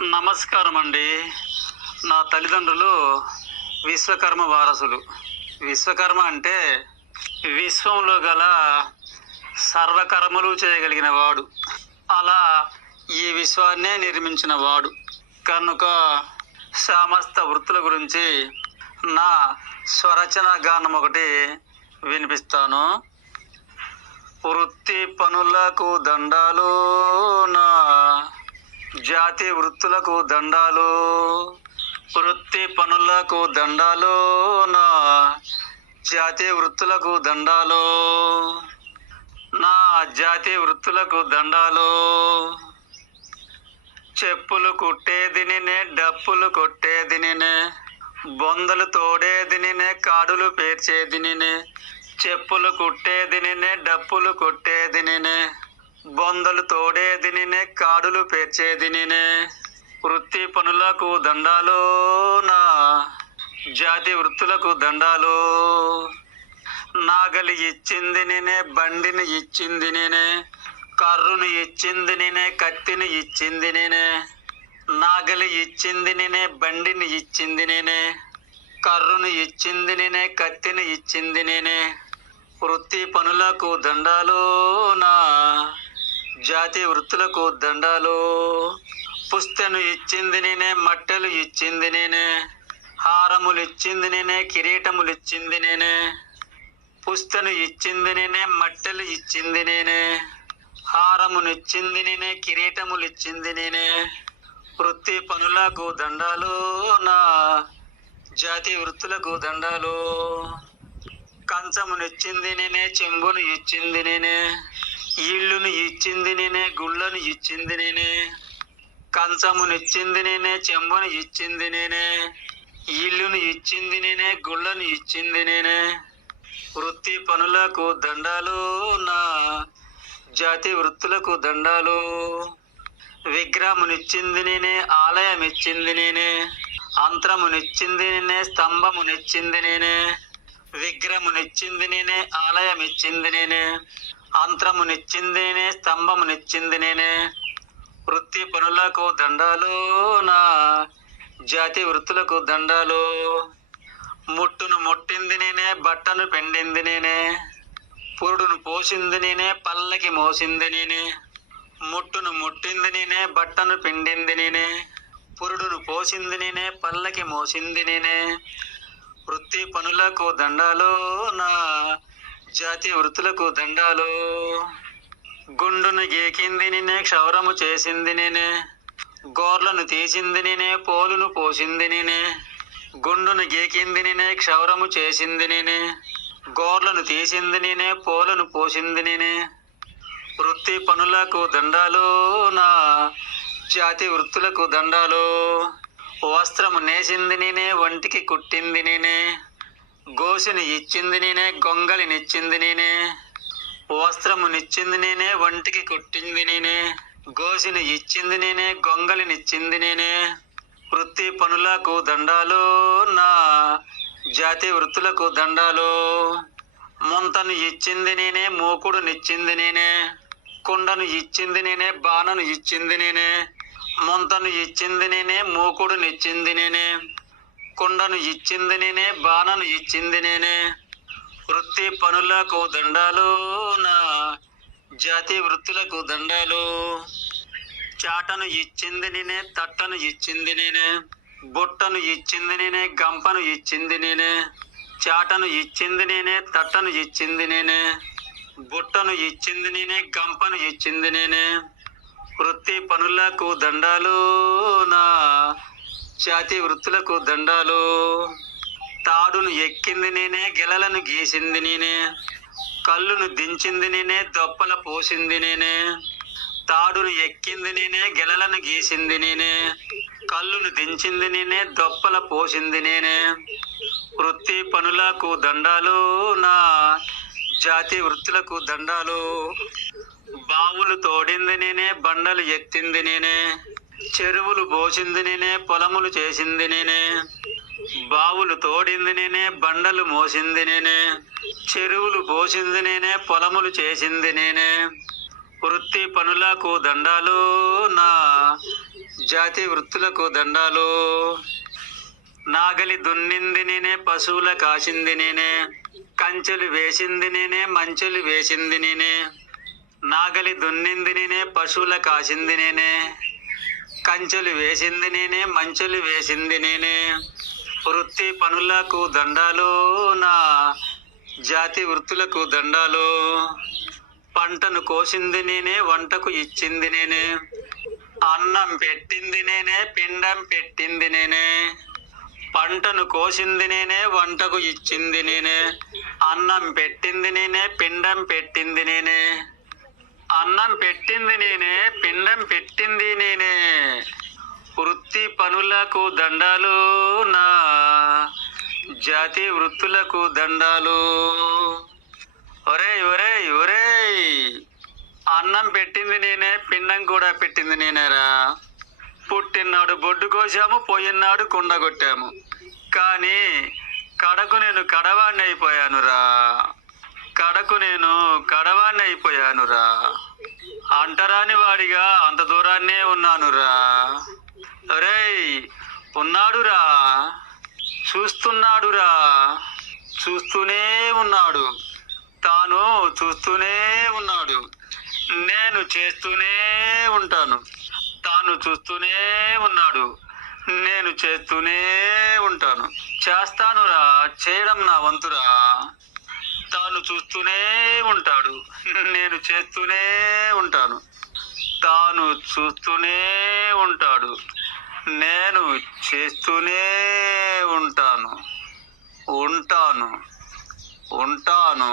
నమస్కారం అండి. నా తల్లిదండ్రులు విశ్వకర్మ వారసులు. విశ్వకర్మ అంటే విశ్వంలో గల సర్వకర్మలు చేయగలిగిన వాడు. అలా ఈ విశ్వాన్నే నిర్మించిన వాడు కనుక సమస్త వృత్తుల గురించి నా స్వరచన గానం ఒకటి వినిపిస్తాను. వృత్తి పనులకు దండాలు, నా జాతి వృత్తులకు దండాలు. వృత్తి పనులకు దండాలు, నా జాతి వృత్తులకు దండాలు. నా జాతి వృత్తులకు దండాలు. చెప్పులు కుట్టేది నేనే, డప్పులు కొట్టేది నేనే, బొందలు తోడేది నేనే, కాడులు పేర్చేది నేనే. చెప్పులు కుట్టేది నేనే, డప్పులు కొట్టేది నేనే, బొందలు తోడేది నేనే, కాడులు పేర్చేది నేనే. వృత్తి పనులకు దండాలు, నా జాతి వృత్తులకు దండాలు. నాగలి ఇచ్చింది నేనే, బండిని ఇచ్చింది నేనే, కర్రును ఇచ్చింది నేనే, కత్తిని ఇచ్చింది నేనే. నాగలి ఇచ్చింది నేనే, బండిని ఇచ్చింది నేనే, కర్రును ఇచ్చింది నేనే, కత్తిని ఇచ్చింది నేనే. వృత్తి పనులకు దండాలు, నా జాతి వృత్తులకు దండాలు. పుస్తెను ఇచ్చింది నేనే, మట్టెలు ఇచ్చింది నేనే, హారములు ఇచ్చింది నేనే, కిరీటములు ఇచ్చింది నేనే. పుస్తెను ఇచ్చింది నేనే, మట్టెలు ఇచ్చింది నేనే, హారమును ఇచ్చింది నేనే, కిరీటములు ఇచ్చింది నేనే. వృత్తి పనులకు దండాలు, నా జాతి వృత్తులకు దండాలు. కంచమును ఇచ్చింది నేనే, చెంబును ఇచ్చింది నేనే, ఇళ్ళును ఇచ్చింది నేనే, గుళ్ళను ఇచ్చింది నేనే. కంచమును ఇచ్చింది నేనే, చెంబును ఇచ్చింది నేనే, ఇళ్ళును ఇచ్చింది నేనే, గుళ్ళను ఇచ్చింది నేనే. వృత్తి పనులకు దండాలు, నా జాతి వృత్తులకు దండాలు. విగ్రహమునిచ్చింది నేనే, ఆలయం ఇచ్చింది నేనే, అంతరమునిచ్చింది నేనే, స్తంభమునిచ్చింది నేనే. విగ్రహమునిచ్చింది నేనే, ఆలయం ఇచ్చింది నేనే, అంతరమునిచ్చింది నేనే, స్తంభమునిచ్చింది నేనే. వృత్తి పనులకు దండాలు, నా జాతి వృత్తులకు దండాలు. ముట్టును ముట్టింది నేనే, బట్టను పిండింది నేనే, పురుడును పోసింది నేనే, పల్లకి మోసింది నేనే. ముట్టును ముట్టింది నేనే, బట్టను పిండింది నేనే, పురుడును పోసింది నేనే, పల్లకి మోసింది నేనే. వృత్తి పనులకు దండాలు, నా జాతి వృత్తులకు దండాలు. గుండును గీకింది నేనే, క్షౌరము చేసింది నేనే, గోర్లను తీసింది నేనే, పోలును పోసింది నేనే. గుండును గీకింది నేనే, క్షౌరము చేసింది నేనే, గోర్లను తీసింది నేనే, పోలను పోసింది నేనే. వృత్తి పనులకు దండాలు, నా జాతి వృత్తులకు దండాలు. వస్త్రము నేసింది నేనే, ఒంటికి కుట్టింది నేనే, గోసుని ఇచ్చింది నేనే, గొంగలినిచ్చింది నేనే. వస్త్రమునిచ్చింది నేనే, ఒంటికి కుట్టింది నేనే, గోసుని ఇచ్చింది నేనే, గొంగలినిచ్చింది నేనే. వృత్తి పనులకు దండాలు, నా జాతి వృత్తులకు దండాలు. ముంతను ఇచ్చింది నేనే, మూకుడునిచ్చింది నేనే, కుండను ఇచ్చింది నేనే, బాణను ఇచ్చింది నేనే. ముంతను ఇచ్చింది నేనే, మూకుడునిచ్చింది నేనే, కుండను ఇచ్చింది నేనే, బాణను ఇచ్చింది నేనే. వృత్తి పనులకు దండాలు, నా జాతి వృత్తులకు దండాలు. చాటను ఇచ్చింది నేనే, తట్టను ఇచ్చింది నేనే, బుట్టను ఇచ్చింది నేనే, గంపను ఇచ్చింది నేనే. చాటను ఇచ్చింది నేనే, తట్టను ఇచ్చింది నేనే, బుట్టను ఇచ్చింది నేనే, గంపను ఇచ్చింది నేనే. వృత్తి పనులకు దండాలు, నా జాతి వృత్తులకు దండాలు. తాడును ఎక్కింది నేనే, గెలలను గీసింది నేనే, కళ్ళును దించింది నేనే, దొప్పల పోసింది నేనే. తాడును ఎక్కింది నేనే, గెలలను గీసింది నేనే, కళ్ళును దించింది నేనే, దొప్పల పోసింది నేనే. వృత్తి పనులకు దండాలు, నా జాతి వృత్తులకు దండాలు. బావులు తోడింది నేనే, బండలు ఎత్తింది నేనే, చెరువులు పోసింది నేనే, పొలములు చేసింది నేనే. బావులు తోడింది నేనే, బండలు మోసింది నేనే, చెరువులు పోసింది నేనే, పొలములు చేసింది నేనే. వృత్తి పనులకు దండాలు, నా జాతి వృత్తులకు దండాలు. నాగలి దున్నింది నేనే, పశువుల కాసింది నేనే, కంచెలు వేసింది నేనే, మంచెలు వేసింది నేనే. నాగలి దున్నింది నేనే, పశువుల కాసింది నేనే, కంచెలు వేసింది నేనే, మంచెలు వేసింది నేనే. వృత్తి పనులకు దండాలు, నా జాతి వృత్తులకు దండాలు. పంటను కోసింది నేనే, వంటకు ఇచ్చింది నేనే, అన్నం పెట్టింది నేనే, పిండం పెట్టింది నేనే. పంటను కోసింది నేనే, వంటకు ఇచ్చింది నేనే, అన్నం పెట్టింది నేనే, పిండం పెట్టింది నేనే. అన్నం పెట్టింది నేనే, పిండం పెట్టింది నేనే. వృత్తి పనులకు దండాలు, నా జాతి వృత్తులకు దండాలు. ఒరేయ్ ఒరేయ్ ఒరేయ్, అన్నం పెట్టింది నేనే, పిండం కూడా పెట్టింది నేనేరా. పుట్టినాడు బొడ్డు కోసాము, పోయినాడు కుండ కొట్టాము, కానీ కడకు నేను కడవాణ్ణి అయిపోయానురా. కడకు నేను కడవాణ్ణి అయిపోయానురా. అంటరాని వాడిగా అంత దూరాన్నే ఉన్నానురా. ఒరేయ్ ఉన్నాడురా, చూస్తున్నాడురా, చూస్తూనే ఉన్నాడు. తాను చూస్తూనే ఉన్నాడు. నేను చేస్తూనే ఉంటాను. తాను చూస్తూనే ఉన్నాడు. నేను చేస్తూనే ఉంటాను. చేస్తానురా, చేయడం నా వంతురా. తాను చూస్తూనే ఉంటాడు. నేను చేస్తూనే ఉంటాను. తాను చూస్తూనే ఉంటాడు. నేను చేస్తూనే ఉంటాను. ఉంటాను.